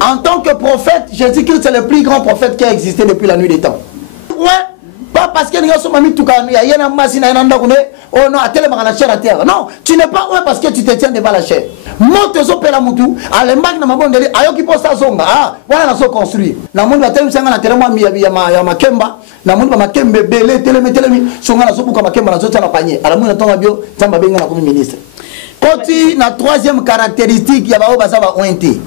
En tant que prophète, Jésus-Christ est le plus grand prophète qui a existé depuis la nuit des temps. Ouais. Pas parce que nous sommes mis tout cas, il y a une machine à oh non, à telle la chair à terre. Non, tu n'es pas ouais parce que tu te tiens devant la chair. Monte zo pela mutu, à l'embarque na mabondeli, ayo ki posta zonga. Ah, voilà na so construire. Na mundu ba tele sanga na tele ma ya makemba, na mundu ba makembe belé tele songa na so buka makemba na zo tala panier. Ala mundu tonga bio, tamba benga na comme ministre. Koti na troisième caractéristique ya ba obaza ba ONT.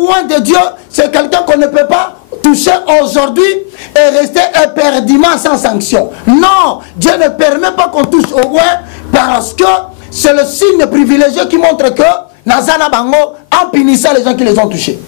Loin de Dieu, c'est quelqu'un qu'on ne peut pas toucher aujourd'hui et rester éperdument sans sanction. Non, Dieu ne permet pas qu'on touche au roi parce que c'est le signe privilégié qui montre que Nazana Bango en punissant les gens qui les ont touchés.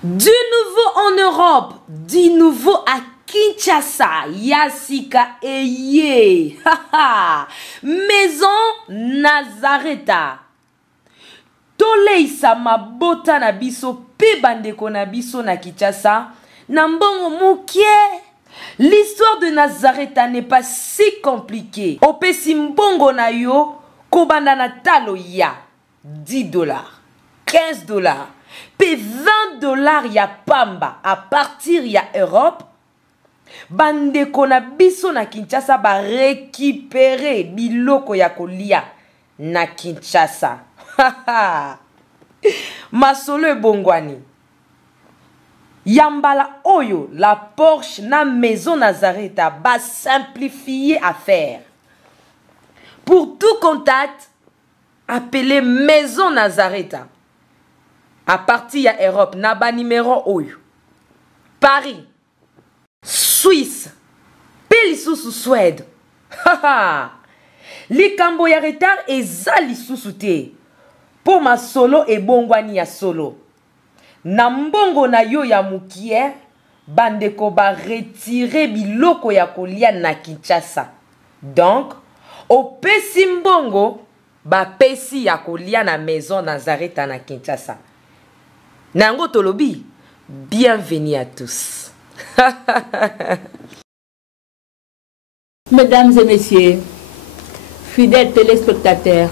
Du nouveau en Europe, du nouveau à Kinshasa, Yasika Eye, Maison Nazareta. Toleisa mabota na biso pe bandeko na biso na Kinshasa, na mbongo mukie. L'histoire de Nazareta n'est pas si compliquée. Opesi mbongo na yo, kobanda na talo ya $10, $15. Pe $20 ya pamba à partir ya Europe. Bandeko na biso na Kinshasa ba récupérer biloko ya kolia na Kinshasa. Masolo bongwani. Yambala oyo la Porsche na Maison Nazareta ba simplifier affaire. Pour tout contact, appelez Maison Nazareta. À partir de Europe, naba numéro oyo. Paris, Suisse, Pelisusu Suède. Likambo ya retard eza lisusu te. Pour ma solo et bongwani ya solo. Na mbongo na yo ya mukie, bandeko ba retirer biloko ya kolia na Kinshasa. Donc, opesi mbongo ba pesi ya kolia na Maison Nazareta na Kinshasa. Nango Tolobi, bienvenue à tous. Mesdames et messieurs, fidèles téléspectateurs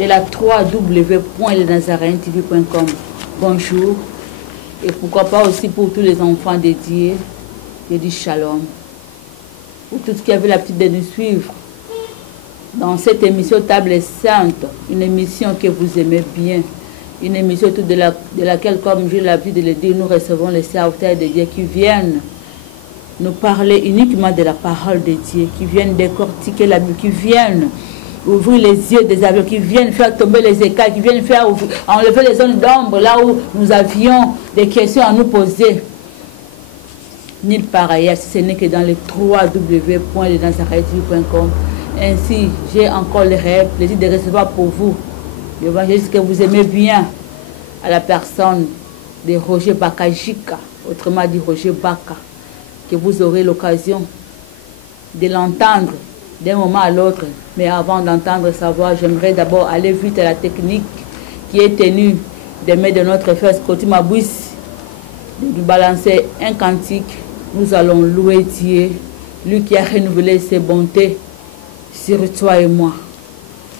de la www.lenazarentv.com, bonjour. Et pourquoi pas aussi pour tous les enfants dédiés, je dis shalom. Pour tous qui avaient l'habitude de nous suivre dans cette émission Table Sainte, une émission que vous aimez bien. Une émission de laquelle, comme j'ai l'habitude de le dire, nous recevons les serviteurs de Dieu qui viennent nous parler uniquement de la parole de Dieu, qui viennent décortiquer la Bible, qui viennent ouvrir les yeux des aveugles, qui viennent faire tomber les écailles, qui viennent faire enlever les zones d'ombre là où nous avions des questions à nous poser. Nulle part ailleurs, si ce n'est que dans le www.lenazarentv.com. Ainsi, j'ai encore le réel plaisir de recevoir pour vous l'évangéliste que vous aimez bien, à la personne de Roger Bakajika, autrement dit Roger Baka, que vous aurez l'occasion de l'entendre d'un moment à l'autre. Mais avant d'entendre sa voix, j'aimerais d'abord aller vite à la technique qui est tenue de mettre de notre frère Scotty Mabouis, de nous balancer un cantique. Nous allons louer Dieu, lui qui a renouvelé ses bontés sur toi et moi.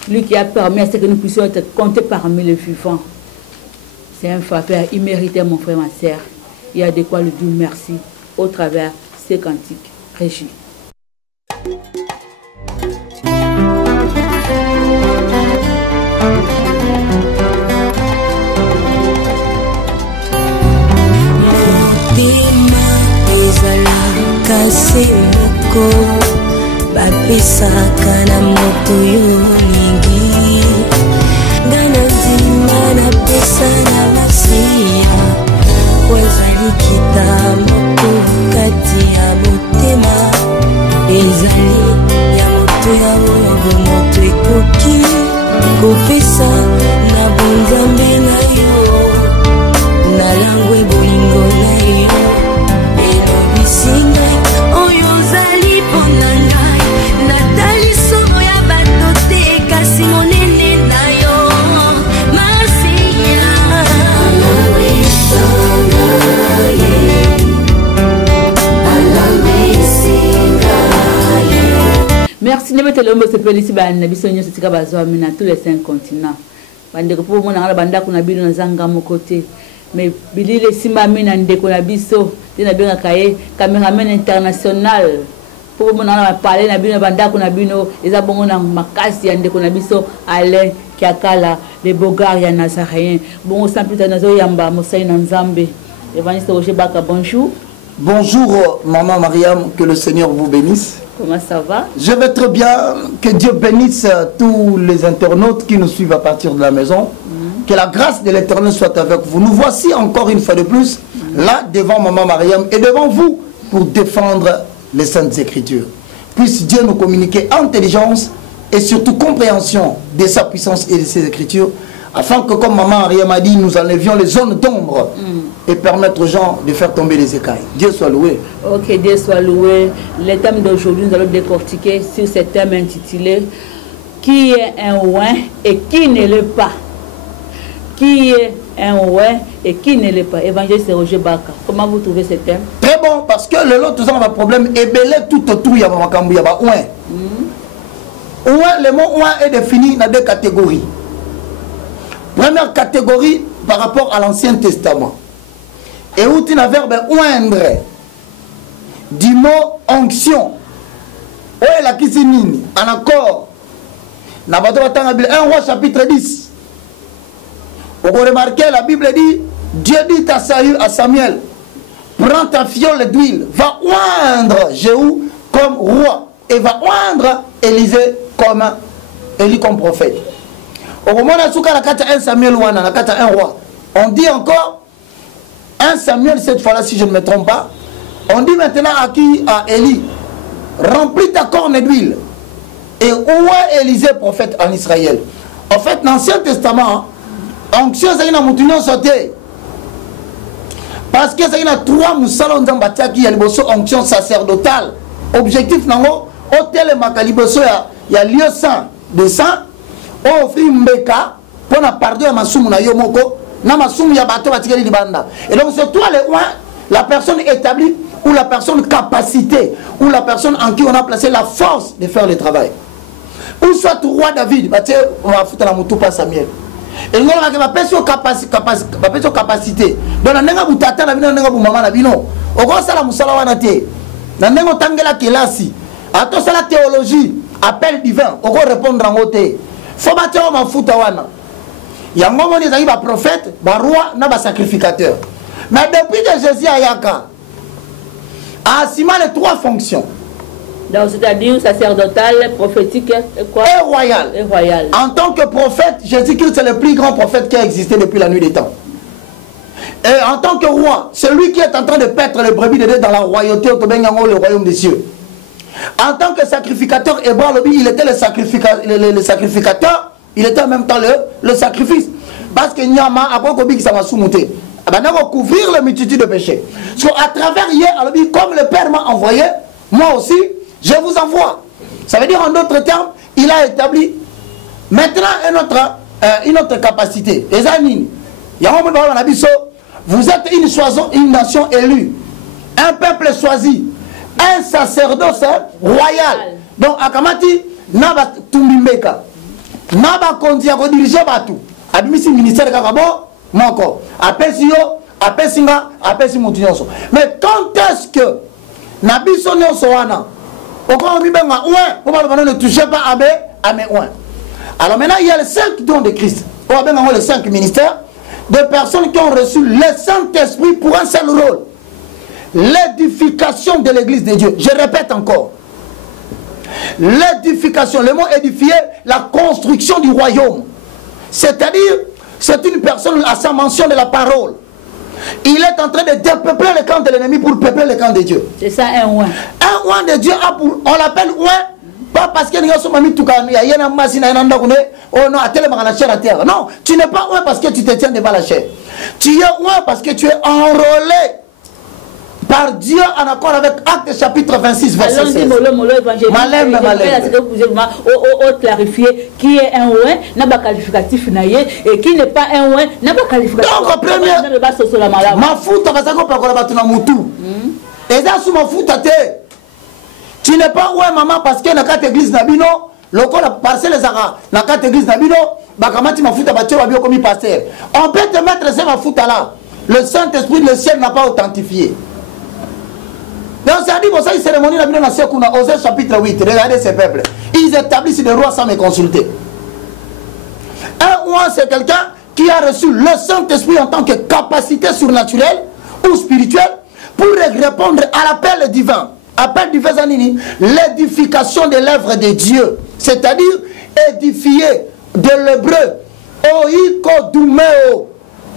Lui qui a permis à ce que nous puissions être comptés parmi les vivants. C'est un faveur immérité, mon frère, ma sœur. Il y a de quoi lui dire merci au travers de ces cantiques. Régie. opesaka na moto yo mingi ngana nzima na pesa na masiya wazali kita moto kati ya motema ezali ya moto ya moto ekoki kopesa na bonzambe na yo na langwe bolingo na yo elobisinga oyo ozali mpona ngai natali somo ya bato te kasi monene na yo masiya alaweisanga ye alawesinga ye. Merci de mettre l'homme se félicite na biso nyonso tika bazwa mina tous les 5 continents. Bande ko po mona ngala banda kuna bino nzanga mokote. Mais bilile simba mina ndeko na biso te na benga kaye cameraman international. Po mona ngala parler na bino banda kuna bino eza bongo na makasi ya ndeko na biso Alain Kiakala le Bogar ya Nazaréen. Bongo sans plus nazo yamba mosai na Nzambe. Evangeliste Roger Baka, bonjour. Bonjour maman Mariam, que le Seigneur vous bénisse. Comment ça va? Je vais très bien, que Dieu bénisse tous les internautes qui nous suivent à partir de la maison. Que la grâce de l'Éternel soit avec vous. Nous voici encore une fois de plus, là devant maman Mariam et devant vous pour défendre les Saintes Écritures. Puisse Dieu nous communiquer intelligence et surtout compréhension de sa puissance et de ses Écritures, afin que comme maman Mariam a dit, nous enlevions les zones d'ombre et permettre aux gens de faire tomber les écailles. Dieu soit loué. Ok, Dieu soit loué. Le thème d'aujourd'hui, nous allons décortiquer sur ce thème intitulé « Qui est un ouin et qui ne l'est pas ?» Qui est un ouin et qui ne l'est pas? Évangéliste Roger Baka, comment vous trouvez ce thème? Très bon, parce que le lot, tout ça, on a un problème. Et belé tout autour, il y a un ouin. Le mot ouin est défini dans 2 catégories. Première catégorie par rapport à l'Ancien Testament. Et où tu as le verbe oindre, du mot onction. Où est la kisinini? En accord. Dans 1 Roi chapitre 10. Vous remarquez, la Bible dit, Dieu dit à Samuel, prends ta fiole d'huile, va oindre Jéhu comme roi et va oindre Élisée comme prophète. Au moment où on a 1 Samuel, on a 1 roi. On dit encore 1 Samuel cette fois-là, si je ne me trompe pas. On dit maintenant à qui? À Élie. Remplis ta corne d'huile. Et où est Élisée prophète en Israël? En fait, dans l'Ancien Testament, onction c'est une montagne sauté. Parce que c'est une 3 moussala nzambati qui a le bosso onction sacerdotale. Objectif nango hôtel makaliboso ya lieu saint de saint. Offrir mbeka pour na pardon à masumu na yomoko na masumu ya bato batikeli libanda. Et donc c'est toi le ouin, la personne établie ou la personne capacité ou la personne en qui on a placé la force de faire le travail. Ou soit roi David, on va foutre la moto pas Samuel. Et nous avons une capacité. Donc, nous avons une bino. On va faire la musala wanate. Nous avons tangela kelasi. Ato la théologie, appel divin. On va répondre en côté. Faut battre ma fouta wana. Il y a un moment où il y a un prophète, un roi, un sacrificateur. Mais depuis que Jésus a yaka, a assumé les 3 fonctions. Donc, c'est-à-dire sacerdotal, prophétique et quoi? Et royal. Et royal. En tant que prophète, Jésus-Christ est le plus grand prophète qui a existé depuis la nuit des temps. Et en tant que roi, celui qui est en train de paître les brebis de Dieu dans la royauté, le royaume des cieux. En tant que sacrificateur, il était le sacrificateur, il était en même temps le sacrifice. Parce que Nyama a beaucoup qui s'en va soumonter. Il va couvrir la multitude de péchés. Parce qu'à travers hier, comme le Père m'a envoyé, moi aussi, je vous envoie. Ça veut dire en d'autres termes, il a établi maintenant une autre capacité. Les amis, vous êtes une nation élue, un peuple choisi, un sacerdoce royal. Donc, Akamati, Naba Tumbimeka, Naba Kondia, diriger Batu, admis ministère de Kakabo, Moko, appelle Sio, appelle Singa, appelle Simotinioso. Mais quand est-ce que Nabiso Nyosoana, encore ne touchez pas à mes ouins. Alors maintenant, il y a les 5 dons de Christ. On va les 5 ministères de personnes qui ont reçu le Saint-Esprit pour un seul rôle. L'édification de l'église de Dieu. Je répète encore. L'édification, le mot édifier, la construction du royaume. C'est-à-dire, c'est une personne à sa mention de la parole. Il est en train de dépeupler le camp de l'ennemi pour peupler le camp de Dieu. C'est ça un ouin. Un ouin de Dieu, on l'appelle ouin, pas parce qu'il y a un terre. Non, tu n'es pas ouin parce que tu te tiens devant la chair. Tu es ouin parce que tu es enrôlé par Dieu en accord avec Actes chapitre 26, verset 16. Malem. Clarifier qui est un ouin, n'a pas qualificatif et qui n'est pas un ouin, n'a pas qualificatif. Donc, premier, ma foute, tu n'es pas ouin, maman, parce que dans cette église, parce la carte église Nabino, on peut te mettre ce mafuta là. Le Saint-Esprit, le ciel n'a pas authentifié. Donc ça dit, ça, une cérémonie Nabino na Sekuna, Osée chapitre 8. Regardez ces peuples. Ils établissent des rois sans me consulter. Un roi, c'est quelqu'un qui a reçu le Saint-Esprit en tant que capacité surnaturelle ou spirituelle pour répondre à l'appel divin. Appel divin, l'édification de l'œuvre de Dieu. C'est-à-dire édifier de l'hébreu. Oiko dumeo.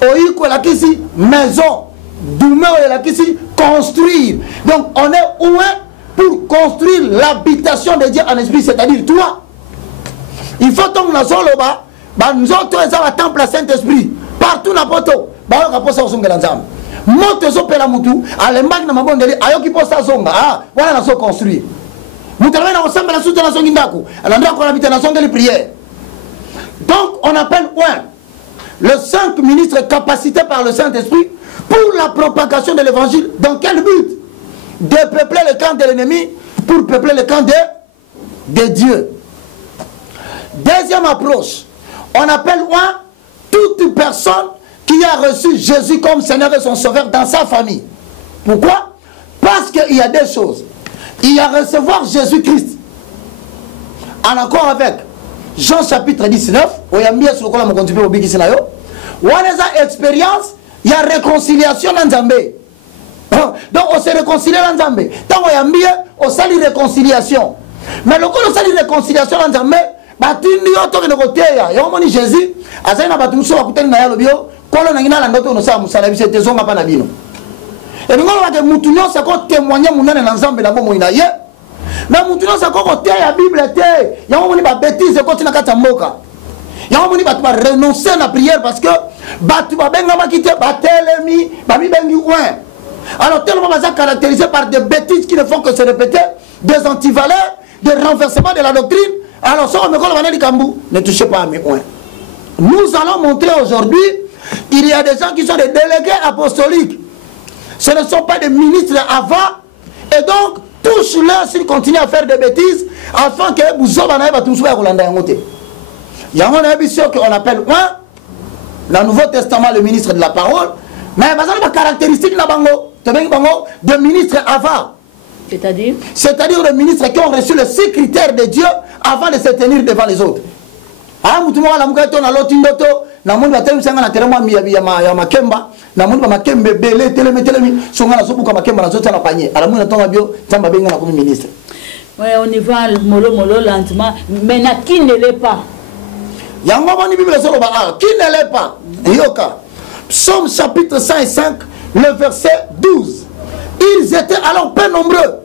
Oiko la kisi maison. Dumeo la kisi construire. Donc on est ouin pour construire l'habitation de Dieu en esprit. C'est-à-dire toi. Il faut tomber dans son loba. Nous autres, nous avons un temple à Saint-Esprit. Partout dans le poteau. Nous avons moto zo pela mutu alembaki na mabondeli ayoki posa zonga wana na so construire mutu na ensemble na suta na songi ndako alanda ko habiter na songa les prières. Donc on appelle ouin le 5 ministres capacités par le Saint-Esprit pour la propagation de l'évangile. Dans quel but? De peupler le camp de l'ennemi pour peupler le camp de Dieu. Deuxième approche, on appelle ouin toute personne qui a reçu Jésus comme Seigneur et son Sauveur dans sa famille. Pourquoi? Parce qu'il y a deux choses. Il y a recevoir Jésus-Christ en accord avec Jean chapitre 19. Il y a expérience, il y a réconciliation dans Zambé. Donc on se réconcilie dans Zambé. Tant qu'on y a mis, on s'allie réconciliation. Mais le coup on s'allie réconciliation dans Zambé, batindi yoto ke côté ya yomoni Jésus azana batumso bakutani na yalo bio kolo na ngina la ndoto no sa musala bise tezonga pa na bino et ngolo ba ke mutu nyonso ko témoigner munene na Nzambe na bomo ina ye na mutu nyonso ko te ya Bible te yomoni ba bêtise ko tina kata mboka yomoni batu ba renoncer na prière parce que batu ba benga makite batelemi ba mi bengi ouin. Alors tellement baza caractérisé par des bêtises qui ne font que se répéter, des antivaleurs, des renversements de la doctrine. Alors, ça, ne touchez pas à mes points. Nous allons montrer aujourd'hui qu'il y a des gens qui sont des délégués apostoliques. Ce ne sont pas des ministres avant. Et donc, touche-leur s'ils continuent à faire des bêtises afin que vous ayez tout ça. Il y a un émission qu'on appelle dans le Nouveau Testament, le ministre de la parole. Mais il y a des caractéristiques de ministres avant. C'est-à-dire? C'est-à-dire les ministres qui ont reçu les 6 critères de Dieu avant de se tenir devant les autres. Ah, mutu mo la mukato na loti ndoto na mundu batelu sanga na terema ya makemba na mundu makembe bele telemi songa na sobuka makemba na zota na panye ala mundu tonga bio tamba benga na comme ministre. Ouais, on y va mollo lentement, mais na qui ne l'est pas. Yango moni Bible solo ba qui ne l'est pas. Yoka. Psaume chapitre 105, le verset 12. Ils étaient alors peu nombreux.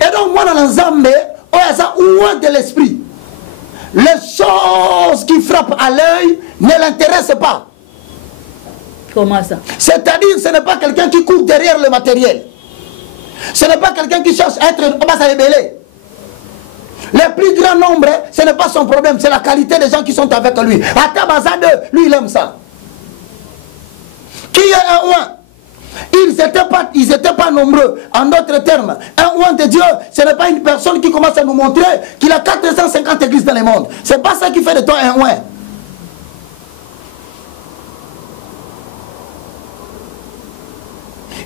Et donc, moi, dans l'Ensemble, on a ça loin de l'esprit. Les choses qui frappent à l'œil ne l'intéressent pas. Comment ça? C'est-à-dire, ce n'est pas quelqu'un qui court derrière le matériel. Ce n'est pas quelqu'un qui cherche à être rebellé. Le plus grand nombre, ce n'est pas son problème, c'est la qualité des gens qui sont avec lui. À Tabazade, lui, il aime ça. Qui est un ouin? Ils n'étaient pas nombreux. En d'autres termes, un ouin de Dieu, ce n'est pas une personne qui commence à nous montrer qu'il a 450 églises dans le monde. Ce n'est pas ça qui fait de toi un ouin.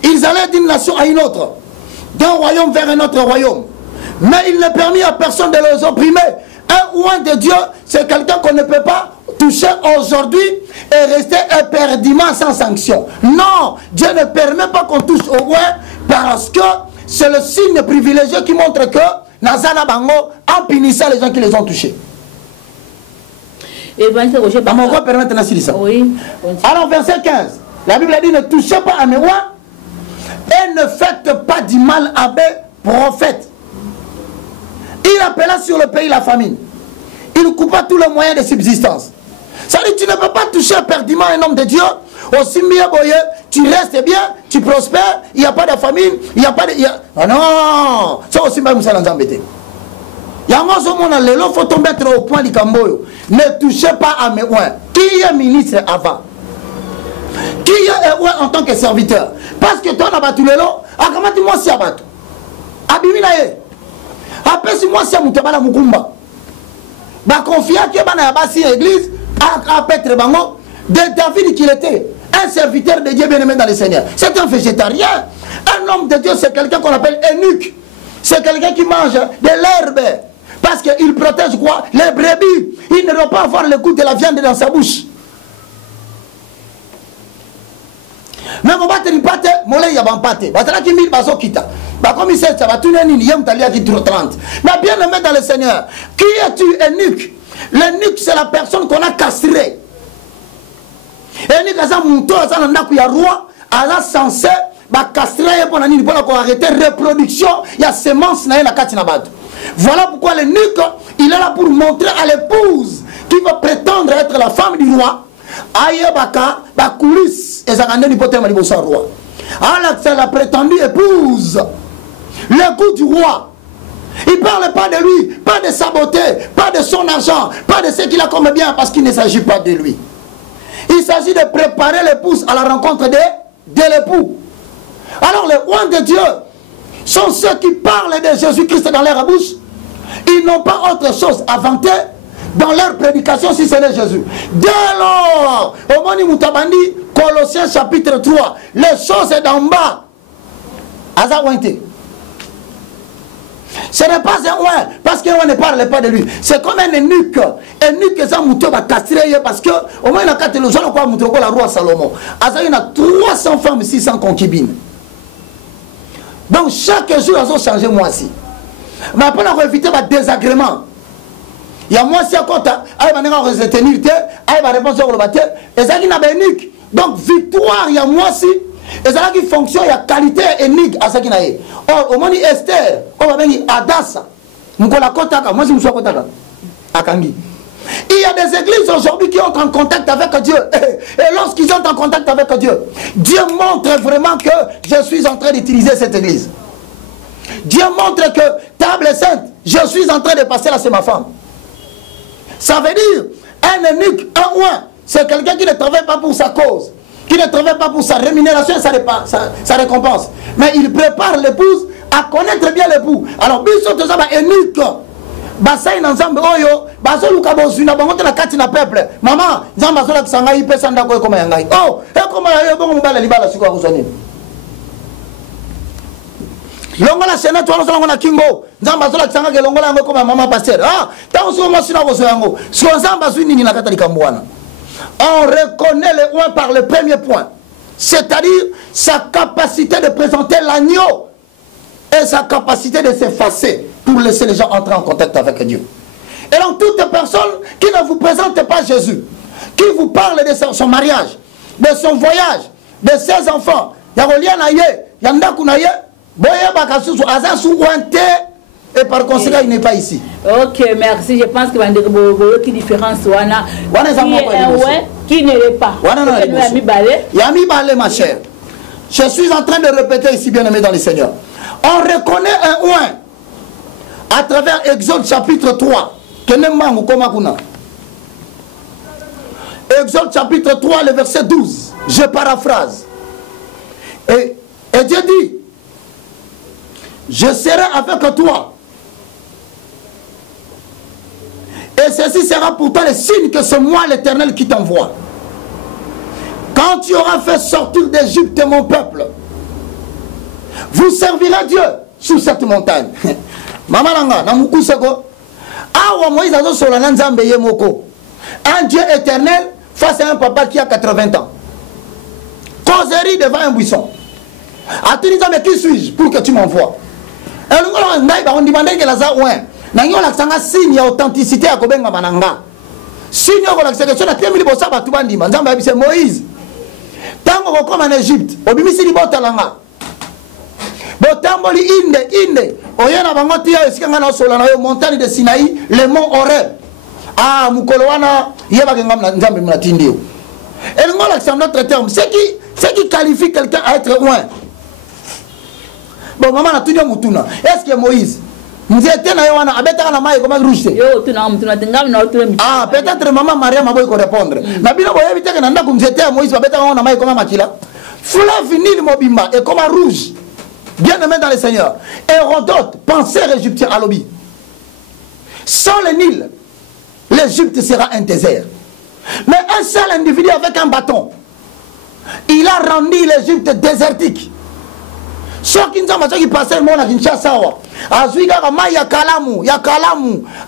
Ils allaient d'une nation à une autre, d'un royaume vers un autre royaume. Mais il n'est permis à personne de les opprimer. Un ouin de Dieu, c'est quelqu'un qu'on ne peut pas toucher aujourd'hui et rester éperdument sans sanction. Non, Dieu ne permet pas qu'on touche au ouin parce que c'est le signe privilégié qui montre que Nazana Bango, en punissant les gens qui les ont touchés. Évangile Roger Baka. On va permettre de ça. Oui. Alors, verset 15. La Bible dit, ne touchez pas à mes rois et ne faites pas du mal à mes prophètes. Il appela sur le pays la famine. Il coupa tous les moyens de subsistance. Ça dit, tu ne peux pas toucher perdument un homme de Dieu. Aussi bien, tu restes bien, tu prospères, il n'y a pas de famine, il n'y a pas de... Ah non, ça aussi, même ça nous embêter. Il y a un moment où il faut tomber au point du Camboyo. Ne touchez pas à mes oins. Qui est ministre avant? Qui est oin en tant que serviteur? Parce que toi, tu as battu le lot, comment tu m'as si abattu? Abimina ye. Après, si moi, si je suis Mukumba. Bah, confier que Banabasi l'église, à Petre Bango, de David qu'il était un serviteur de Dieu bien-aimé dans le Seigneur. C'est un végétarien. Un homme de Dieu, c'est quelqu'un qu'on appelle eunuque. C'est quelqu'un qui mange de l'herbe. Parce qu'il protège quoi? Les brebis. Il ne doit pas avoir le goût de la viande dans sa bouche. Mais on va te dire, il y a un pâté. Qui mille baso kita. Comme il sait, ça va tout le monde, il y a 30. Mais bien aimé dans le Seigneur, qui es-tu, eunuque? L'eunuque, c'est la personne qu'on a castrée. Eunuque, c'est un roi, elle a censé castrer pour arrêter la reproduction, il y a semence dans la katinabad. Voilà pourquoi l'eunuque, il est là pour montrer à l'épouse qui va prétendre être la femme du roi. Aïe baka, coulisse, et ça rend l'hypothèse à roi. Alors c'est la prétendue épouse. Le goût du roi. Il ne parle pas de lui, pas de sa beauté, pas de son argent, pas de ce qu'il a comme bien, parce qu'il ne s'agit pas de lui. Il s'agit de préparer l'épouse à la rencontre de l'époux. Alors les rois de Dieu sont ceux qui parlent de Jésus-Christ dans leur bouche. Ils n'ont pas autre chose à vanter dans leur prédication si ce n'est Jésus. Dès lors, au Moni Moutabandi, Colossiens chapitre 3, les choses d'en bas. Azawante. Ce n'est pas un ouin, parce qu'on ne parle pas de lui. C'est comme un eunuque. Eunuque, ça mouton va castrer, parce que, au moins, il a 4 le jour, quoi, mouton, la roi Salomon. Il y a 300 femmes, 600 concubines. Donc, chaque jour, ils ont changé moi aussi. Mais après, on a évité le désagrément. Il y a moi aussi à côté, il va retenir, il va répondre sur le bateau, et ça qui n'a pas eunuque. Donc, victoire, il y a moi aussi. Et ça qui fonctionne, il y a qualité énigme à ce qui n'a pas. Or, au moment Esther, on va venir à Adassa. Moi, je me suis à Kangi. Il y a des églises aujourd'hui qui entrent en contact avec Dieu. Et lorsqu'ils entrent en contact avec Dieu, Dieu montre vraiment que je suis en train d'utiliser cette église. Dieu montre que table sainte, je suis en train de passer là, c'est ma femme. Ça veut dire, un eunuque, un oin, c'est quelqu'un qui ne travaille pas pour sa cause, qui ne travaille pas pour sa rémunération et sa récompense. Mais il prépare l'épouse à connaître bien l'époux. Alors, biso tout ça, eunuque. Basai n'ensemble oyo, baso luka bozuna bangote na kati na peuple. Maman, nzamba zola kisanga ipe sanda ko koma yangai. Oh, e koma yo bongo mbala libala siko akuzani. Longola sena to longola na kingo. Nzamba zola kisanga ke longola ngo koma mama pasteur. Ah, ta uso mo sina boso yango. So nzamba zwi nini na kata likambwana. On reconnaît le oin par le premier point. C'est-à-dire sa capacité de présenter l'agneau et sa capacité de s'effacer pour laisser les gens entrer en contact avec Dieu. Et donc toute personne qui ne vous présente pas Jésus, qui vous parle de son mariage, de son voyage, de ses enfants, et par conséquent il n'est pas ici. Ok, merci. Je pense qu'il y a une différence. Qui ne l'est pas. Yami Balé, ma chère. Je suis en train de répéter ici, bien aimé dans le Seigneur. On reconnaît un oin à travers Exode chapitre 3. Exode chapitre 3, le verset 12. Je paraphrase. Et Dieu dit, je serai avec toi. Et ceci sera pour toi le signe que c'est moi l'Éternel qui t'envoie. Quand tu auras fait sortir d'Égypte mon peuple, vous servirez Dieu sur cette montagne. Maman Langa, Namukusego, Awa Moïse a sur la Nzambe Yemoko. Un Dieu éternel face à un papa qui a 80 ans. Causerie devant un buisson. A-t-il dit, mais qui suis-je pour que tu m'envoies? elongolo ngai ba ondimande ke la za ouais nango la sanga signe authenticité ya kobenga mananga signe ko la question na temili bosa batu bandima nzamba yebise Moïse tango ko comme en Égypte obimisi libota langa botamboli inde oyena bango tia esikanga na sola na yo montagne de Sinaï le mont Horeb ah mukolo wana yeba ke ngam na nzambe mnatindi yo elongolo la sanga notre terme ce qui qualifie quelqu'un à être loin. Bon, maman a tout dit Moutuna. Est-ce que Moïse, nous étions na Yohana, abeta na maï comment rouge? Yo, tu n'as Moutuna, t'engam na autre. Ah, peut-être maman Maria m'a voulu répondre. Na bino boye éviter que nanda comme j'étais à Moïse, abeta na maï comment makila. Fleuve Nil mobimba et comme rouge. Bien aimé dans le Seigneur. Hérodote, penseur égyptien à l'obi. Sans le Nil, l'Égypte sera un désert. Mais un seul individu avec un bâton, il a rendu l'Égypte désertique. Ce qui passait le monde à Kinshasa, Azuiga ya kalamu,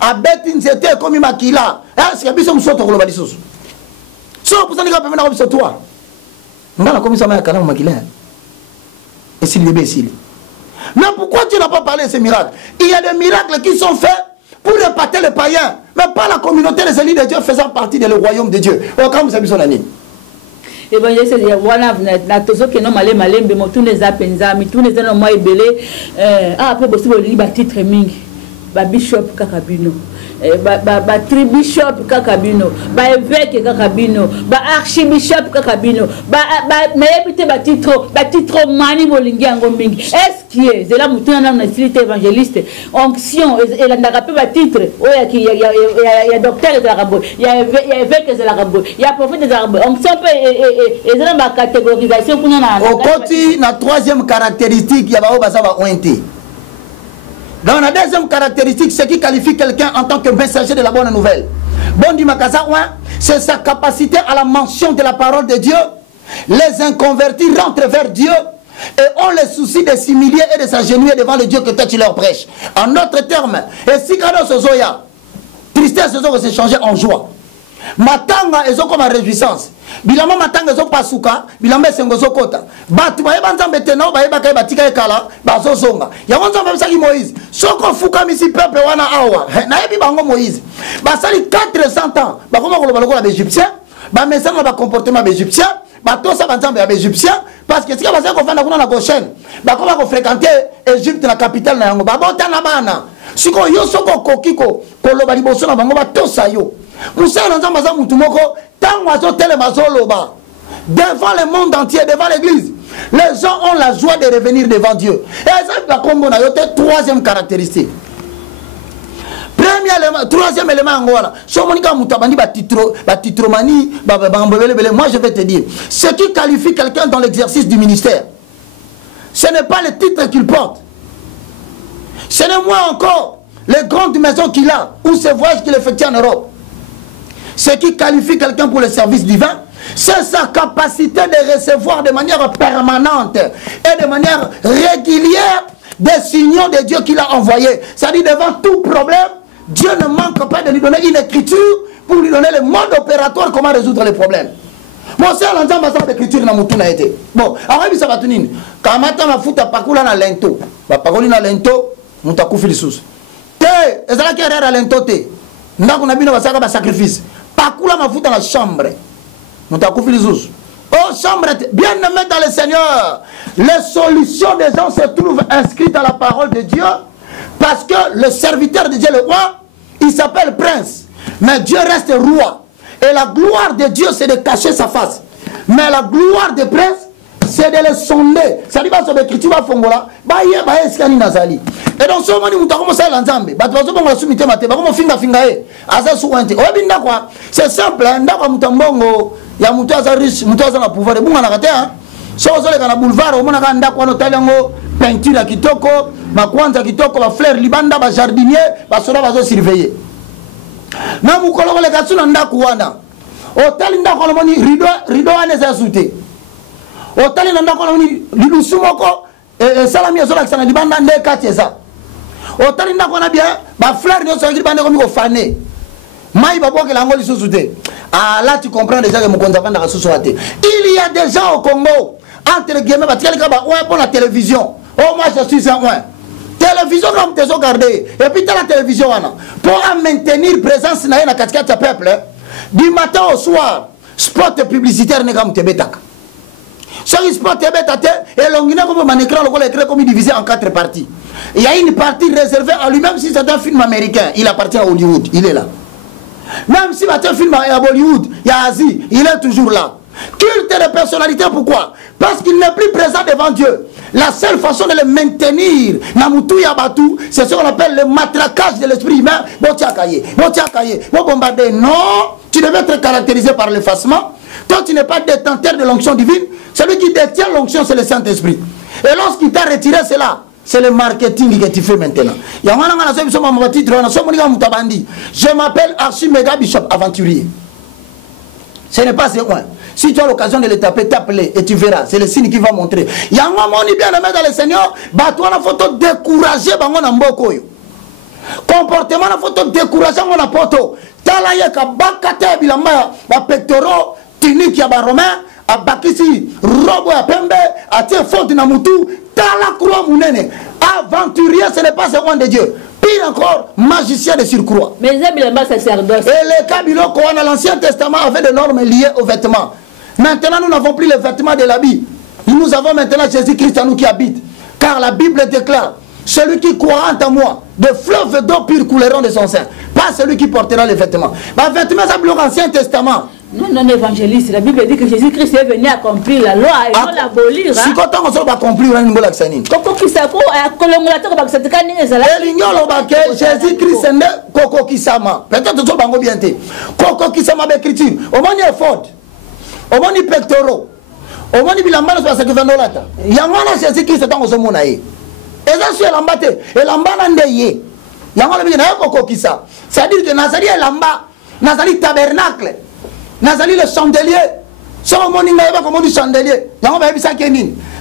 a bêti c'était comme il makila. Est-ce que bisou msoto ko lobali susu? So pour ça ni ka pemena ko biso toi. Ngala comme ça ya kalamu makila. Et s'il est imbécile. Mais pourquoi tu n'as pas parlé de ces miracles? Il y a des miracles qui sont faits pour épater les païens, mais pas la communauté des élus de Dieu faisant partie du royaume de Dieu. Comme ça biso nani. Évangéliste wana na tozo ke no malé malembe mo tous les apenza mi tous les no moi ebele après possible liba titre mingi ba bishop kakabino ba tribishop kakabino ba évêque kakabino ba archbishop kakabino ba mayebite ba titre mani bolingi yango mingi est-ce que c'est là mutuna na nationalité évangéliste onction et la ndakape ba titre oya ki ya docteur de la rabo ya évêque de la rabo ya prophète de la rabo onction et dans ma catégorisation pour na au côté na troisième caractéristique ya ba obaza ba ointé. Dans la deuxième caractéristique, ce qui qualifie quelqu'un en tant que messager de la bonne nouvelle, Bondi Makazawa, c'est sa capacité à la mention de la parole de Dieu. Les inconvertis rentrent vers Dieu et ont le souci de s'humilier et de s'agenouiller devant le Dieu que toi tu leur prêches. En d'autres termes, et si Kano Sozoya, tristesse se changer en joie. Matanga ezo comme réjouissance. Bilama matanga ezo pasuka, bilama sengozo kota. Batu ba yeba nzambe tena ba yeba kai batika ekala, bazo zonga. Ya wanza ba saki Moïse. Soko fuka misi peuple wana awa. Na yebi bango Moïse. Ba sali 400 ans. Ba koma ko ba égyptien, ba mesana ba comportement égyptien, ba to sa nzambe ya égyptien parce que sika ba sako fanda kuna na Goshen. Ba koma ko fréquenter Égypte la capitale na yango. Ba bota na bana. Siko yo soko kokiko ko loba liboso na bango ba to sa yo. Devant le monde entier, devant l'église, les gens ont la joie de revenir devant Dieu. Et ça, la combo na yote troisième caractéristique. Premier élément, troisième élément, moi je vais te dire, ce qui qualifie quelqu'un dans l'exercice du ministère, ce n'est pas le titre qu'il porte, ce n'est moins encore les grandes maisons qu'il a ou ses voyages qu'il effectue en Europe. Ce qui qualifie quelqu'un pour le service divin, c'est sa capacité de recevoir de manière permanente et de manière régulière des signaux de Dieu qu'il a envoyés. C'est-à-dire devant tout problème, Dieu ne manque pas de lui donner une écriture pour lui donner le mode opératoire comment résoudre les problèmes. Bon, c'est l'ensemble de l'écriture dans mon tour n'a été. Bon, alors il s'est battu. Quand maintenant ma fout à parcourir dans l'ento, ma parole dans l'ento, mon takou fait les sous. Té, et ça qui est à l'ento té. N'a qu'on a bien un sacrifice. Parcours ma fout dans la chambre. Nous t'as coupé les os. Oh, chambre, bien aimé dans le Seigneur. Les solutions des gens se trouvent inscrites dans la parole de Dieu. Parce que le serviteur de Dieu, le roi, il s'appelle prince. Mais Dieu reste roi. Et la gloire de Dieu, c'est de cacher sa face. Mais la gloire des princes, c'est de les sonder. Ça dit pas sur l'écriture à Fongola. Et donc, ce moment où tu as commencé à l'ensemble, c'est simple. Il y a un riche, un pouvoir. Si vous avez un boulevard, vous avez un peinture qui toko, ma kwanza qui toko, ma fleur libanda, ma jardinier, ma soda va surveiller. Na mukolo le katsu nda kuwana. Hotel nda ko moni rido aneza souté. Hotel nda ko moni lilusumoko salami ezola kisana libanda nde kateza. Hotel nda ko na bien ba fleur nyo so libanda ko mi ko fané. Mai babo ke lango lisusuté. Ah là tu comprends déjà que mukonza vanda kasusuate. Il y a des gens au Congo entre guillemets ba tikalika ba ouais pour la télévision. Oh moi je suis un ouais. Tel télévision comme tu as regardé. Et puis tu as la télévision. Pour maintenir présence dans la casquette peuple, du matin au soir, spot publicitaire n'est comme Tébétak. Ce spot Tébétak, et l'ongina comme un écran, comme divisé en 4 parties. Il y a une partie réservée à lui-même si c'est un film américain. Il appartient à Hollywood. Il est là. Même si c'est un film à Bollywood, il y a Asie, il est toujours là. Culte de personnalité, pourquoi? Parce qu'il n'est plus présent devant Dieu. La seule façon de le maintenir, c'est ce qu'on appelle le matraquage de l'esprit humain. Non, tu devais être caractérisé par l'effacement. Toi, tu n'es pas détenteur de l'onction divine. Celui qui détient l'onction, c'est le Saint-Esprit. Et lorsqu'il t'a retiré cela, c'est le marketing que tu fais maintenant. Je m'appelle Archiméga Bishop Aventurier. Ce n'est pas loin. Si tu as l'occasion de le taper, tape-le et tu verras. C'est le signe qui va montrer. Il y a un moment où bien aimé dans le Seigneur, toi la photo décourager bango mboko yo. Comportement la photo décourager mon apoto. Tala yeka bakate bilamba ba pectoraux tunique ya ba romain, a bakisi robo ya pembe, a tie fonte na mutu, tala croix munene. Aventurier, ce n'est pas loin de Dieu. Pire encore, magicien de surcroît. Mais les sacerdoce. Et les Kabilo, quand l'Ancien Testament avait des normes liées aux vêtements. Maintenant, nous n'avons plus les vêtements de l'habit. Nous avons maintenant Jésus-Christ en nous qui habite. Car la Bible déclare, celui qui croira en moi, de fleuves d'eau pure couleront de son sein. Pas celui qui portera les vêtements. Les vêtements, c'est l'Ancien Testament. Non, évangéliste, la Bible dit que Jésus-Christ est venu accomplir la loi et non l'abolir. Si quand on va accomplir, on va l'accomplir. Jésus-Christ est né Koko Kisama. Peut-être que tu vas bien dire. Koko Kisama d'écriture. Au moins, il y a faute. Au moins, il y a pectoraux. Au moins, il y a mal parce que Vendolata. Il y a un Jésus-Christ dans ce monde. Et ça, c'est l'ambate. Et l'ambate, il y a un Koko Kisa. C'est-à-dire que Nazari est l'amba. Nazari tabernacle. Nazali le chandelier.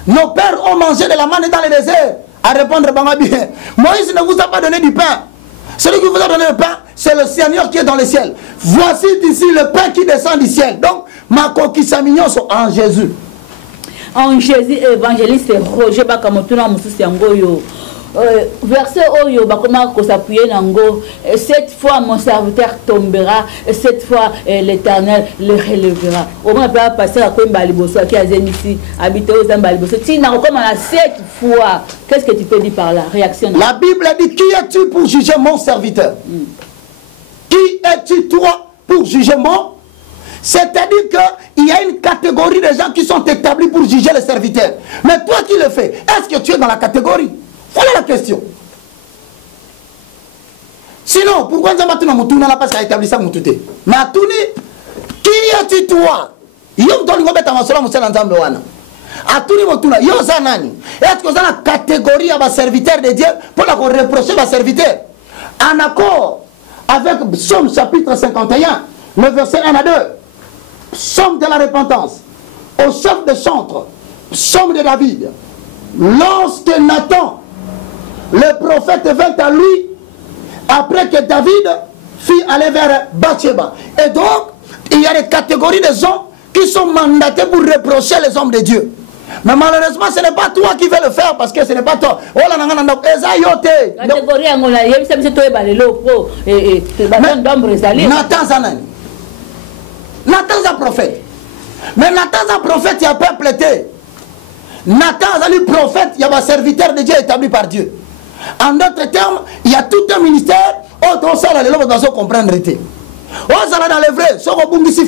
Nos pères ont mangé de la manne dans le désert. À répondre, Moïse ne vous a pas donné du pain. Celui qui vous a donné le pain, c'est le Seigneur qui est dans le ciel. Voici ici le pain qui descend du ciel. Donc, ma coquille s'amignon sont en Jésus. En Jésus, évangéliste Roger Bakamotuna Moussousiangoyo. Verset Oyo, comment s'appuyer Nango. Cette fois mon serviteur tombera, et cette fois l'Éternel le relèvera. Au moins, on peut passer à Kombaliboso, qui a ici, habité aux Zambaliboso. Si n'a comme à cette fois, qu'est-ce que tu peux dire par la réaction? La Bible dit, qui es-tu pour juger mon serviteur? Qui es-tu toi pour juger mon? C'est-à-dire qu'il y a une catégorie de gens qui sont établis pour juger les serviteurs. Mais toi qui le fais, est-ce que tu es dans la catégorie? Voilà la question. Sinon, pourquoi nous avons pas établi ça? Mais à Touni, qui es-tu toi? Est-ce que vous avez la catégorie à serviteur de Dieu pour la reprocher à serviteur? En accord avec Psaume chapitre 51, le verset 1 à 2, Psaume de la repentance, au chef de chantre, Psaume de David. Lorsque Nathan, le prophète, vint à lui après que David fut allé vers Bathsheba. Et donc, il y a des catégories de gens qui sont mandatés pour reprocher les hommes de Dieu. Mais malheureusement, ce n'est pas toi qui veux le faire parce que ce n'est pas toi. Nathan Zanani. Nathan est un prophète. Mais Nathan est un prophète, il y a peuple été. Nathan est un prophète, il y a un serviteur de Dieu établi par Dieu. En d'autres termes, il y a tout un ministère. Dans les vrais,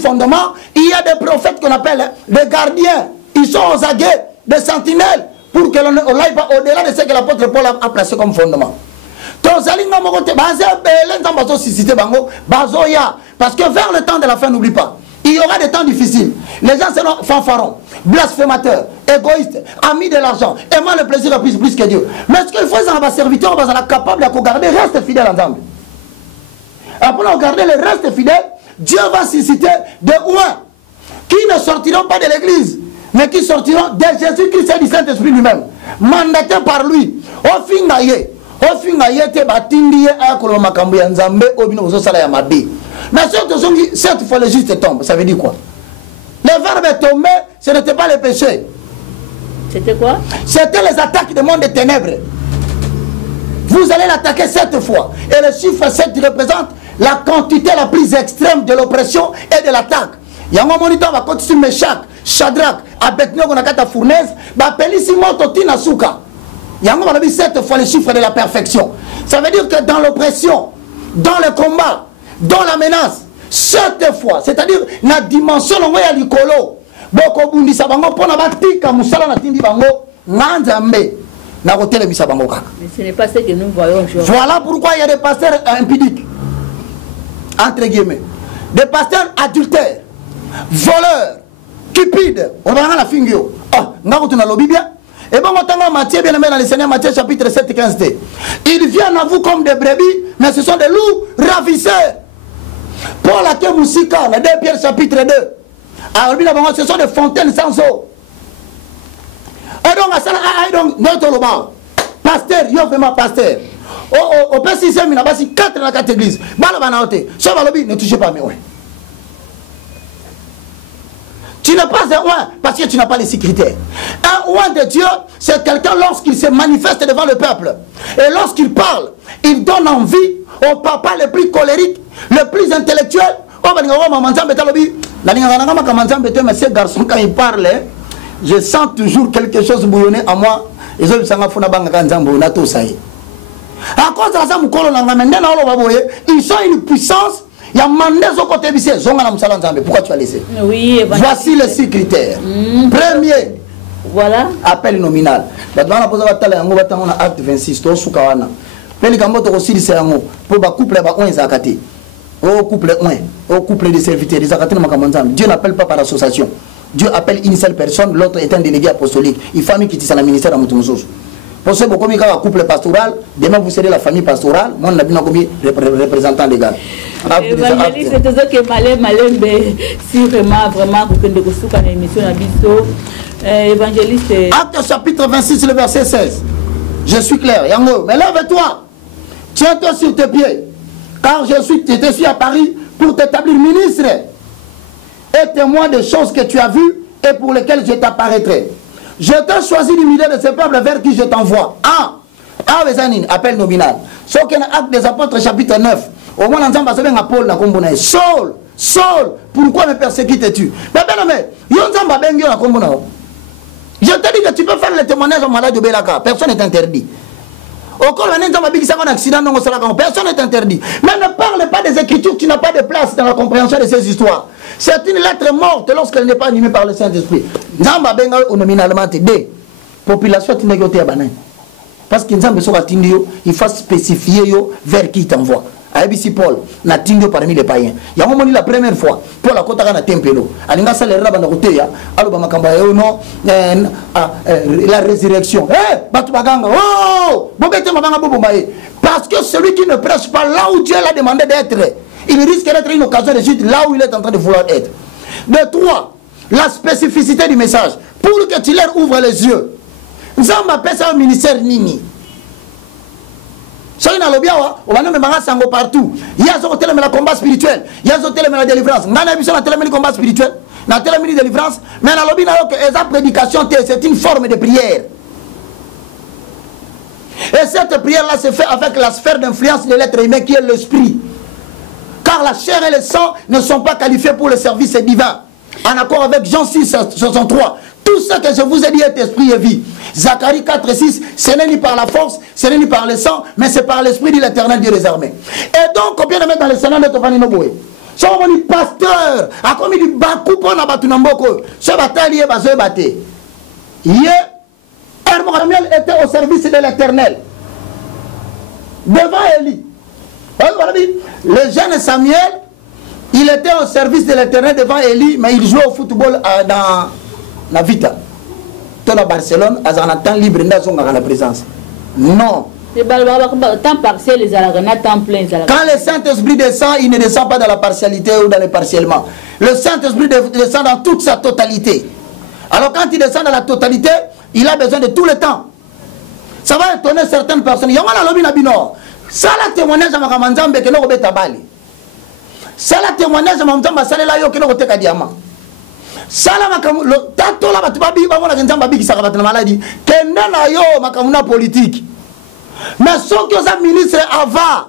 fondement, il y a des prophètes qu'on appelle des gardiens. Ils sont aux aguets, des sentinelles, pour que l'on n'aille pas au-delà de ce que l'apôtre Paul a placé comme fondement. Parce que vers le temps de la fin, n'oublie pas, il y aura des temps difficiles. Les gens seront fanfarons, blasphémateurs, égoïstes, amis de l'argent, aimant le plaisir plus que Dieu. Mais ce qu'il faut, c'est un serviteur, on va être capable de garder, reste fidèle ensemble. Après garder le reste fidèle, Dieu va susciter des ouins qui ne sortiront pas de l'église, mais qui sortiront de Jésus-Christ et du Saint-Esprit lui-même, mandatés par lui. Au fin mais cette fois le juste tombe, ça veut dire quoi? Le verbe tomber, ce n'était pas le péché. C'était quoi? C'était les attaques du monde des ténèbres. Vous allez l'attaquer 7 fois. Et le chiffre 7 représente la quantité la plus extrême de l'oppression et de l'attaque. Il y a un moment où on va continuer Meshach, Shadrach, Abednego, Nakata fournaise, Pelisi Moto Tina Souka. Il y a un moment où 7 fois le chiffre de la perfection. Ça veut dire que dans l'oppression, dans le combat, dans la menace, 7 fois, c'est-à-dire la dimension où il y a l'icolo, Boko Bundi Sabango, Pona Batika, Moussala Natindi Bango, Nanzambe. Mais ce n'est pas ce que nous voyons aujourd'hui. Voilà pourquoi il y a des pasteurs impudiques, entre guillemets, des pasteurs adultères, voleurs, cupides. On va la fingio. Ah, on a lobby bien. Et bon, on a Matthieu, bien aimé dans le Seigneur, Matthieu chapitre 7, 15. Ils viennent à vous comme des brebis, mais ce sont des loups ravisseurs. Paul a que Moussika, le 2 Pierre chapitre 2. Alors, ce sont des fontaines sans eau. Et donc, notre loba, pasteur, il y a vraiment pasteur. Au P6, il y a 4 dans la 4 églises. Ne touchez pas, mais ouais. Tu n'es pas un oin parce que tu n'as pas les 6 critères. Un oin de Dieu, c'est quelqu'un lorsqu'il se manifeste devant le peuple. Et lorsqu'il parle, il donne envie au papa le plus colérique, le plus intellectuel. Mais ces garçons, quand ils parlent, je sens toujours quelque chose bouillonner en moi. À cause de ça, ils sont une puissance. Il y a pourquoi tu as laissé? Oui, voici les 6 critères. Premier, voilà. Appel nominal. Acte 26. Au couple de serviteurs, Dieu n'appelle pas par association. Dieu appelle une seule personne, l'autre est un délégué apostolique. Il faut qu'il tisse dans le ministère de Moutoumoussous. Pour ce qui est un couple pastoral, demain vous serez la famille pastorale, moi on a bien comme représentant légal. Évangéliste, c'est ça que Malembe, si vraiment, vous pouvez une émission à Bisto. Évangéliste. Acte chapitre 26, le verset 16. Je suis clair, Yango, mais lève-toi, tiens-toi sur tes pieds, car je suis à Paris pour t'établir ministre et témoin des choses que tu as vues et pour lesquelles je t'apparaîtrai. Je t'ai choisi du milieu de ce peuple vers qui je t'envoie. Appel nominal. Ce qui est l'acte des apôtres chapitre 9. Au moins, on a Paul na kombona. Saul, Saul, pourquoi me persécutes-tu? Mais bien, mais, je te dis que tu peux faire le témoignage au malade de Belaka. Personne n'est interdit. Personne n'est interdit. Mais ne parle pas des Écritures qui n'ont pas de place dans la compréhension de ces histoires. C'est une lettre morte lorsqu'elle n'est pas animée par le Saint-Esprit. Nzamba benga nominalement des populations tinégotées à Banan. Parce qu'il il faut spécifier vers qui t'envoie. ABC Paul na tindio parmi les païens. Il y a un moment la première fois Paul a kotaka na tempelo. Alinga salera bana koteya alo ba makamba no la résurrection. Batu baganga. Oh! Bobete mabanga bobo bae. Parce que celui qui ne prêche pas là où Dieu l'a demandé d'être, il risque d'être une occasion de chute là où il est en train de vouloir être. De 3, la spécificité du message. Pour que tu leur ouvres les yeux. Nous avons appelé ça un ministère Nini. So ina lobiawa, on va nommer sango partout. Il y a zo télé le combat spirituel, il y a zo télé la délivrance. Ngana biso na télé le combat spirituel, na télé la délivrance, mais na lobi na que esa prédication c'est une forme de prière. Et cette prière là se fait avec la sphère d'influence de l'être humain qui est l'esprit. Car la chair et le sang ne sont pas qualifiés pour le service divin. En accord avec Jean 6, 63. Tout ce que je vous ai dit est esprit et vie. Zacharie 4, 6, ce n'est ni par la force, ce n'est ni par le sang, mais c'est par l'esprit de l'éternel Dieu des armées. Et donc, combien de mettre dans le Seigneur de Tofani Noboé? Si on dit pasteur, à comme il dit Bakou pour la Batunamboko, ce bataille est basé batté. Hier, Hermoniel était au service de l'éternel. Devant Élie. Le jeune Samuel, il était au service de l'éternel devant Élie, mais il jouait au football dans la Vita. À Barcelone, à un temps libre, dans la présence. Non. Temps partiel, temps plein. Quand le Saint-Esprit descend, il ne descend pas dans la partialité ou dans le partiellement. Le Saint-Esprit descend dans toute sa totalité. Alors quand il descend dans la totalité, il a besoin de tout le temps. Ça va étonner certaines personnes. Il y a un lobby nabino. Ça la témoignage à Makamandambe que l'on rebête à Bali. Ça la témoignage à Makamandambe Salela yo que l'on rebête à Diamant. Sala makamu tato la batubabi ba mona nzamba biki saka batana maladi kenna na yo makamuna politique Mais ceux qui sont ministres avant,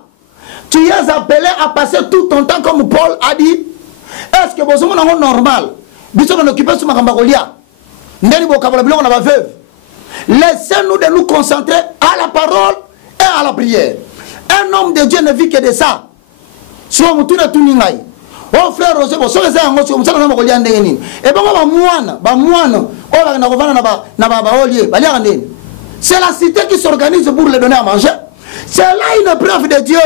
tu es appelé à passer tout ton temps comme Paul a dit. Est-ce que vous êtes normal? Laissez-nous de nous concentrer à la parole et à la prière. Un homme de Dieu ne vit que de ça. Oh frère Roger, vous savez ça, vous savez ça, vous savez ça, et bien, c'est la cité qui s'organise pour les donner à manger. C'est là une preuve de Dieu.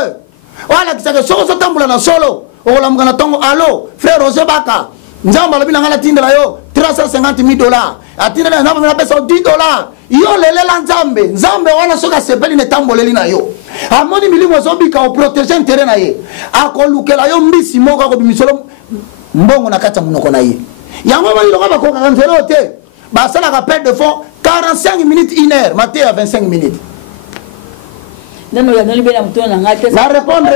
Voilà, c'est que si on s'entend solo, allô, frère Roger Baka, nous avons 350 000 $. À tirer les $10. Yo lele la Nzambe. Nzambe wana soka sepeli ne tamboleli na yo. Amoni milimo zobika o protéger intérêt na ye. Akolukela yo mbisi moko ko bimisolo mbongo na kata munoko na ye. Yango ba iloko ba ko kanzelo te. Ba sala ka perte de fond 45 minutes 1 heure, maté à 25 minutes. La répondre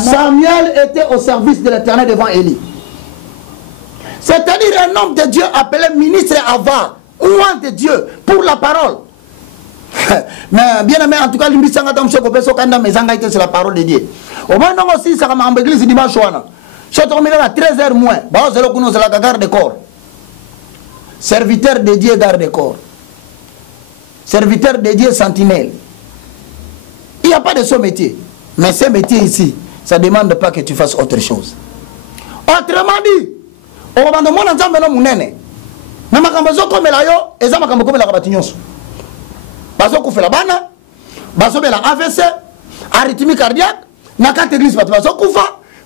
Samuel était au service de l'Éternel devant Élie. C'est-à-dire un homme de Dieu appelé ministre avant, ouan de Dieu pour la parole. Mais bien aimé, en tout cas, c'est la parole de Dieu. Au moins, non aussi, ça m'a église dimanche. Je suis tombé à 13h moins. La garde de corps. Serviteur de Dieu, garde de corps. Serviteur de Dieu, sentinelle. Il n'y a pas de ce métier. Mais ce métier ici, ça ne demande pas que tu fasses autre chose. Autrement dit, au moment où on a dit que arythmie cardiaque,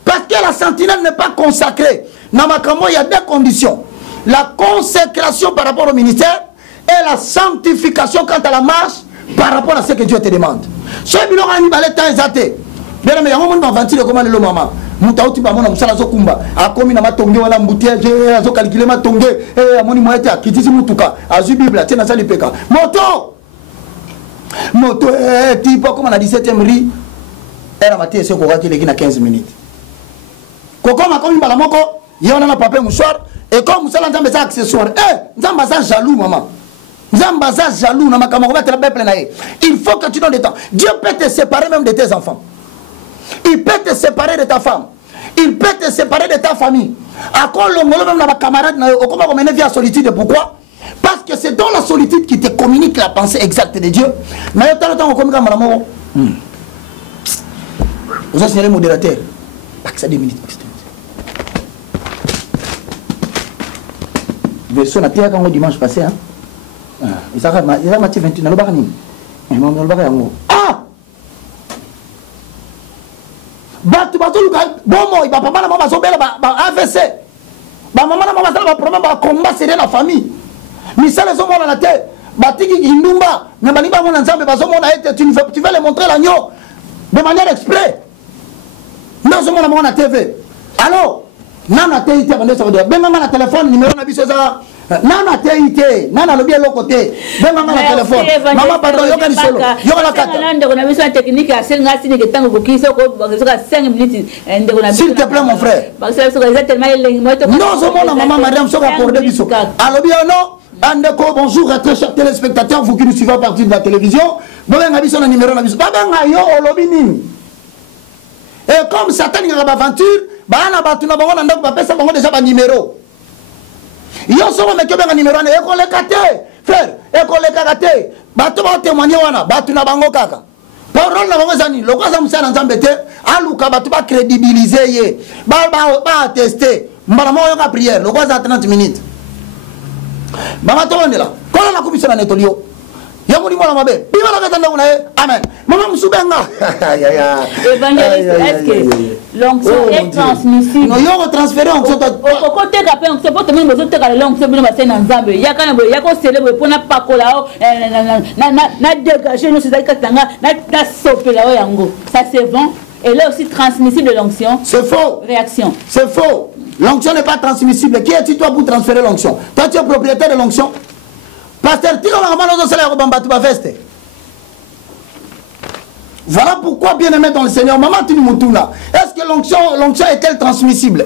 parce que la sentinelle n'est pas consacrée. Il y a deux conditions. La consécration par rapport au ministère et la sanctification quant à la marche par rapport à ce que Dieu te demande. Ce que vous avez dit, bien mais yango mona ventile comment le maman mutauti ba mona musala zokumba akomi na matonge wala mbutiaje azo calculer matonge amoni moete akitisi mutuka azu bible tena sali peka moto tipo comme na 17e rue era matie ce ko kakile kina 15 minutes kokoma komi bala moko yona na papier mouchoir et comme musala nzambe za accessoire nzamba za jaloux maman. Il faut que tu donnes du temps. Dieu peut te séparer même de tes enfants. Il peut te séparer de ta femme. Il peut te séparer de ta famille. À quoi l'on même dans ma camarade, comment on mène via solitude? Pourquoi? Parce que c'est dans la solitude qui te communique la pensée exacte de Dieu. Mais il y a temps on communique à mon vous avez signalé modérateur. Pas que ça 2 minutes. Version à terre quand on dimanche passé. Hein? Il a mati 21 ans. Ah! Batu bomo il va pas mal maman sobela ba AVC. Ba maman maman ça va problème ba combat serrer la famille. Misala zo mona na terre. Batiki indumba, mais bali ba mona nzambe ba zo mona été tu vas les montrer l'agneau de manière exprès. Non zo mona na TV. Alors, nana TIT ça veut dire ben maman na téléphone numéro na biso ça. Nana TIT, nana lobi le côté. Ben maman na téléphone. Maman pardon yoka ni solo. Yoka la carte. Nana on a besoin technique à 5 ngasi ni tango ko kiso ko 5 minutes ndeko na. S'il te plaît mon frère. Parce que ça exactement les moto. Non, zo mona maman Mariam soka accordé biso. Alobi non. Andeko, bonjour à très chers téléspectateurs, vous qui nous suivez à partir de la télévision. Bobenga biso na numéro na biso. Babenga yo olobi nini. Et comme Satan il y a une aventure, bana batu na bango na ndako ba pesa bango déjà ba numéro. Yo so me ke benga numéro na eko le kate. Frère, eko le kate. Batu ba témoigner wana, batu na bango kaka. Parole na bango zani, lokwa za musala nzambe te, aluka batu ba crédibiliser ye. Ba tester. Mbala mo yo ka prière, lokwa za 30 minutes. Mama to ndela. Kola na kubisa na netolio. Yamuni mwana mabe. Biba la katanda kuna amen. Mama msubenga. Évangéliste, est-ce que l'onction est transmissible? Non, yo transférer onction. Au côté kapé onction pour te même besoin de la l'onction bino basé na nzambe. Ya kana boye ya ko célébrer pour na pakola na dégager nous c'est katanga na sopela yango. Ça c'est bon. Et là aussi transmissible l'onction. C'est faux. Réaction. C'est faux. L'onction n'est pas transmissible. Qui es-tu toi pour transférer l'onction? Toi tu es propriétaire de l'onction. Pasteur, voilà pourquoi, bien aimé dans le Seigneur, maman Tinimutuna, est-ce que l'onction est-elle transmissible?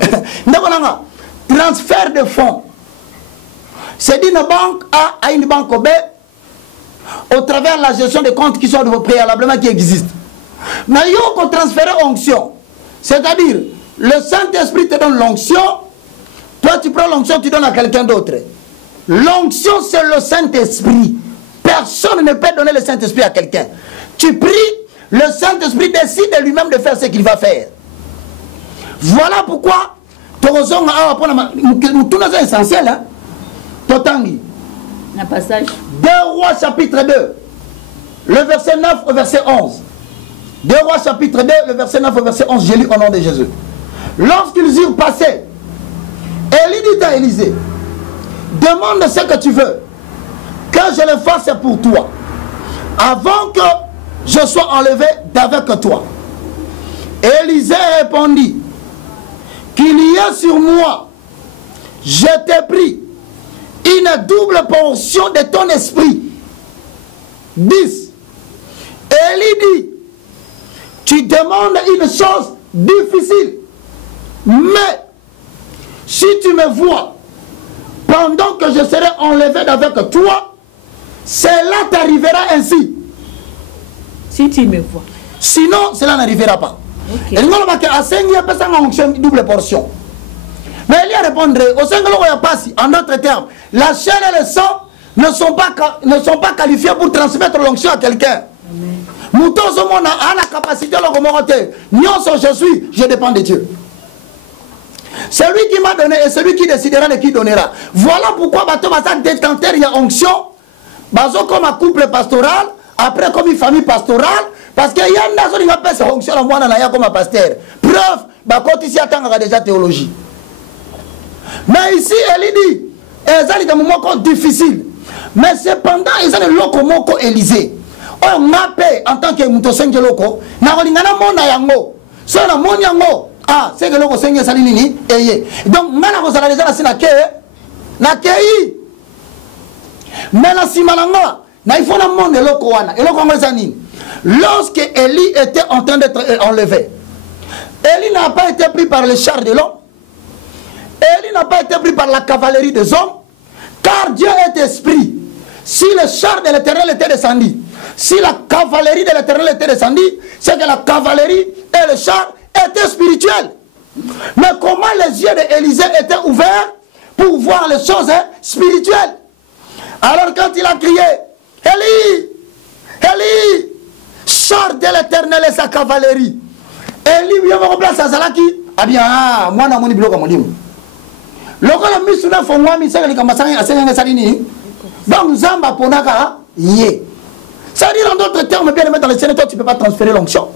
Transfert de fonds. C'est d'une banque A à une banque B. au travers de la gestion des comptes qui sont préalablement qui existent. Mais il faut transférer onction. C'est-à-dire, le Saint-Esprit te donne l'onction, toi tu prends l'onction, tu donnes à quelqu'un d'autre. L'onction, c'est le Saint-Esprit. Personne ne peut donner le Saint-Esprit à quelqu'un. Tu pries, le Saint-Esprit décide de lui-même de faire ce qu'il va faire. Voilà pourquoi, tout c'est essentiel, hein? Totangi. Un passage. 2 Rois chapitre 2, le verset 9 au verset 11. 2 Rois chapitre 2, le verset 9 au verset 11, j'ai lu au nom de Jésus. Lorsqu'ils eurent passé, Élie dit à Élisée, demande ce que tu veux, que je le fasse pour toi, avant que je sois enlevé d'avec toi. Élisée répondit, qu'il y a sur moi, je t'ai pris une double portion de ton esprit. 10. Élie dit, tu demandes une chose difficile, mais si tu me vois pendant que je serai enlevé d'avec toi, cela t'arrivera ainsi. Si tu me vois. Sinon, cela n'arrivera pas. Okay. Et nous allons une double portion. Mais il y a répondre, au sein de en d'autres termes, la chair et le sang ne sont pas qualifiés pour transmettre l'onction à quelqu'un. Nous tous au monde a la capacité de l'augmenter. Nous, je suis, je dépends de Dieu. C'est lui qui m'a donné et c'est lui qui décidera de qui donnera. Voilà pourquoi détenteur il y a onction, comme un couple pastoral, après comme une famille pastorale, parce qu'il y a une personne qui appelle cette onction comme un pasteur. Preuve, quand ici attend déjà théologie. Mais ici, elle dit, ils ont des moments difficiles. Mais cependant, ils ont des locaux Élysée. On m'appelle en tant que Moutoseng Loko, Naolingana Mona Yango. So na Mon Yango, ah, c'est que Loko Senge Salinini, eye. Donc, Mana Rosalisa la Sinake, Nakei. Mais la Simalanga, il faut la monde de Loko Wana, et Loko Ngazani. Lorsque Élie était en train d'être enlevé, Élie n'a pas été pris par les chars de l'homme. Élie n'a pas été pris par la cavalerie des hommes, car Dieu est esprit. Si le char de l'Éternel était descendu, si la cavalerie de l'Éternel était descendue, c'est que la cavalerie et le char étaient spirituels. Mais comment les yeux d'Élisée étaient ouverts pour voir les choses spirituelles? Alors quand il a crié, Élie, Élie, char de l'Éternel et sa cavalerie. Élie lui a remplacé à Zalaki. Ah bien, moi, je suis bloqué à mon livre. Lorsque la mise sur la forme, je suis donc, Zamba Ponaka, yé. Ça veut dire en d'autres termes, bien mettre dans le Seigneur, toi tu ne peux pas transférer l'onction.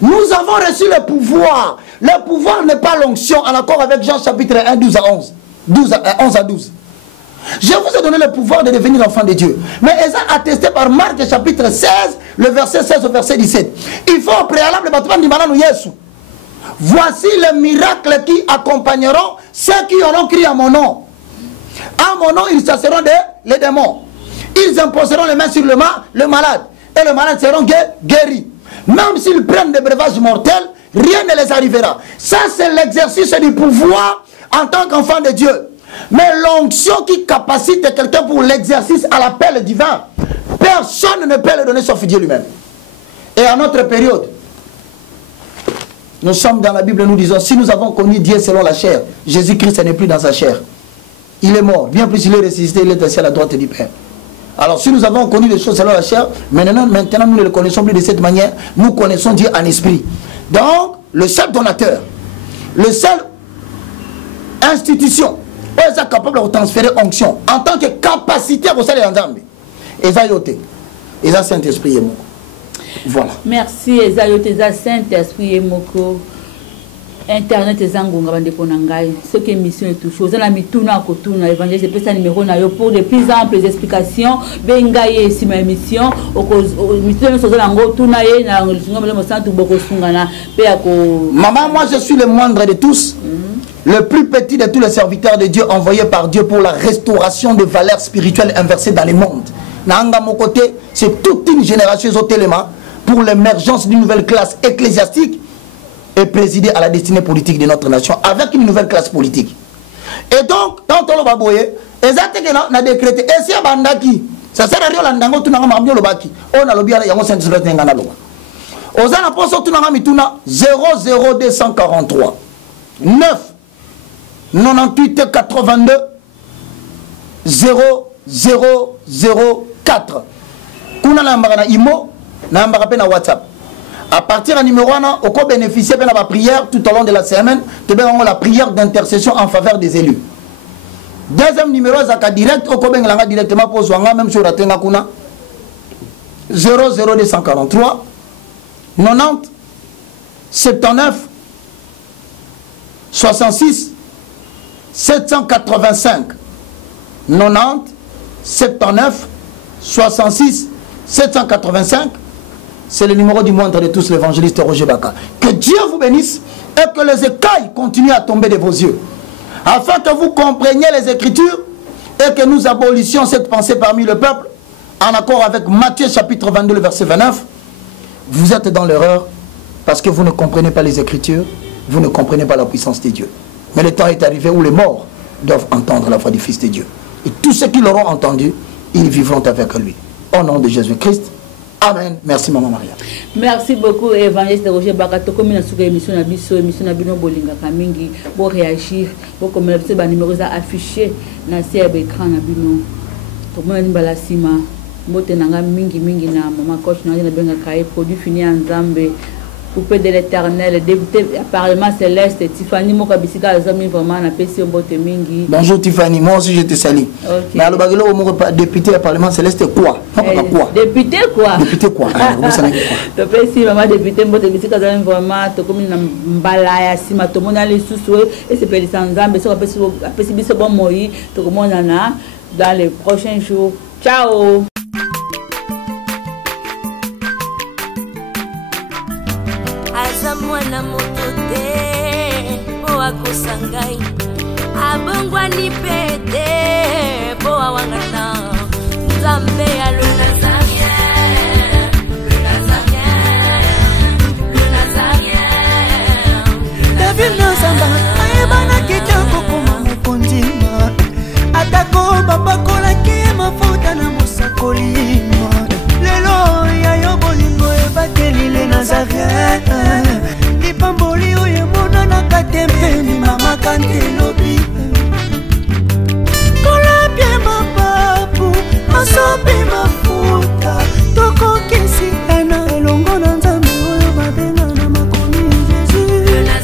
Nous avons reçu le pouvoir. Le pouvoir n'est pas l'onction, en accord avec Jean chapitre 1, 12 à 11. 11 à 12. Je vous ai donné le pouvoir de devenir enfant de Dieu. Mais ils ont attesté par Marc chapitre 16, le verset 16 au verset 17. Il faut au préalable le bâtiment du Mananou Yesu. Voici les miracles qui accompagneront ceux qui auront crié à mon nom. À mon nom, ils chasseront les démons. Ils imposeront les mains sur le malade. Et le malade seront guéris. Même s'ils prennent des breuvages mortels, rien ne les arrivera. Ça, c'est l'exercice du pouvoir en tant qu'enfant de Dieu. Mais l'onction qui capacite quelqu'un pour l'exercice à l'appel divin, personne ne peut le donner sauf Dieu lui-même. Et à notre période, nous sommes dans la Bible, nous disons, si nous avons connu Dieu selon la chair, Jésus-Christ n'est plus dans sa chair. Il est mort. Bien plus, il est ressuscité, il est assis à la droite du Père. Alors, si nous avons connu des choses selon la chair, maintenant nous ne le connaissons plus de cette manière. Nous connaissons Dieu en esprit. Donc, le seul donateur, le seul institution, est capable de transférer onction en tant que capacité à vous saluer en Zambie. Et ça, et ça, Saint-Esprit est moko. Voilà. Merci, Ezayote, Saint-Esprit est moko. Internet est zangonga bande ponangai. Ce qui est mission est tout chose. On a mis tout na kotuna évangile c'est ça numéro na yo pour de plus amples explications. Bengaye si ma émission au cause mission so zango tuna ye na ngoma le centre boko sungana pe ako. Maman, moi je suis le moindre de tous. Le plus petit de tous les serviteurs de Dieu envoyés par Dieu pour la restauration des valeurs spirituelles inversées dans le monde. Nanga mon côté, c'est toute une génération éléments pour l'émergence d'une nouvelle classe ecclésiastique et présider à la destinée politique de notre nation avec une nouvelle classe politique. Et donc, quand on va boyer, exactement, on a décrété, et si Bandaki, ça sert à rien la ndango tunanga mamyo lobaki on a lobby yango Saint-Esprit ngana loba ozana poso tunanga mituna 00243 9 98 82 0004 kuna na mbaka na imo na mbaka pe na WhatsApp. À partir du numéro 1, on peut bénéficier de la prière tout au long de la semaine, la prière d'intercession en faveur des élus. Deuxième numéro, c'est direct, on peut directement pour Zwanga, même sur la Tengakuna. 00243 90 79 66 785 90 79 66 785. C'est le numéro du moindre de tous, l'évangéliste Roger Baka. Que Dieu vous bénisse et que les écailles continuent à tomber de vos yeux. Afin que vous compreniez les Écritures et que nous abolissions cette pensée parmi le peuple, en accord avec Matthieu chapitre 22, le verset 29. Vous êtes dans l'erreur parce que vous ne comprenez pas les Écritures, vous ne comprenez pas la puissance de Dieu. Mais le temps est arrivé où les morts doivent entendre la voix du Fils de Dieu. Et tous ceux qui l'auront entendu, ils vivront avec lui. Au nom de Jésus-Christ. Amen. Merci Maman Maria. Merci beaucoup évangéliste Roger Baka. Comme na suka émission na bino bolinga kamingi bo réagir bo comme le ba numéro za affiché na sur écran na bino. To mona ni bala sima mbote nanga mingi na mama coach na benga kai produit fini en Nzambe. Poupée de l'Éternel, député Parlement Céleste, Tiffany Mokabisika, Azami vraiment na pesi mbote mingi. Bonjour Tiffany, moi aussi je te salue. Mais alors bagelo député Parlement Céleste quoi? Quoi? Député quoi? Député quoi? Vous savez quoi? To pesi maman député mbote bisika Azami vraiment to comme na mbala ya sima to mona les sous et c'est peli Nzambe so pesi biso bon moi to komona na dans les prochains jours. Ciao. Mwana moto te o akosangai abongwani pe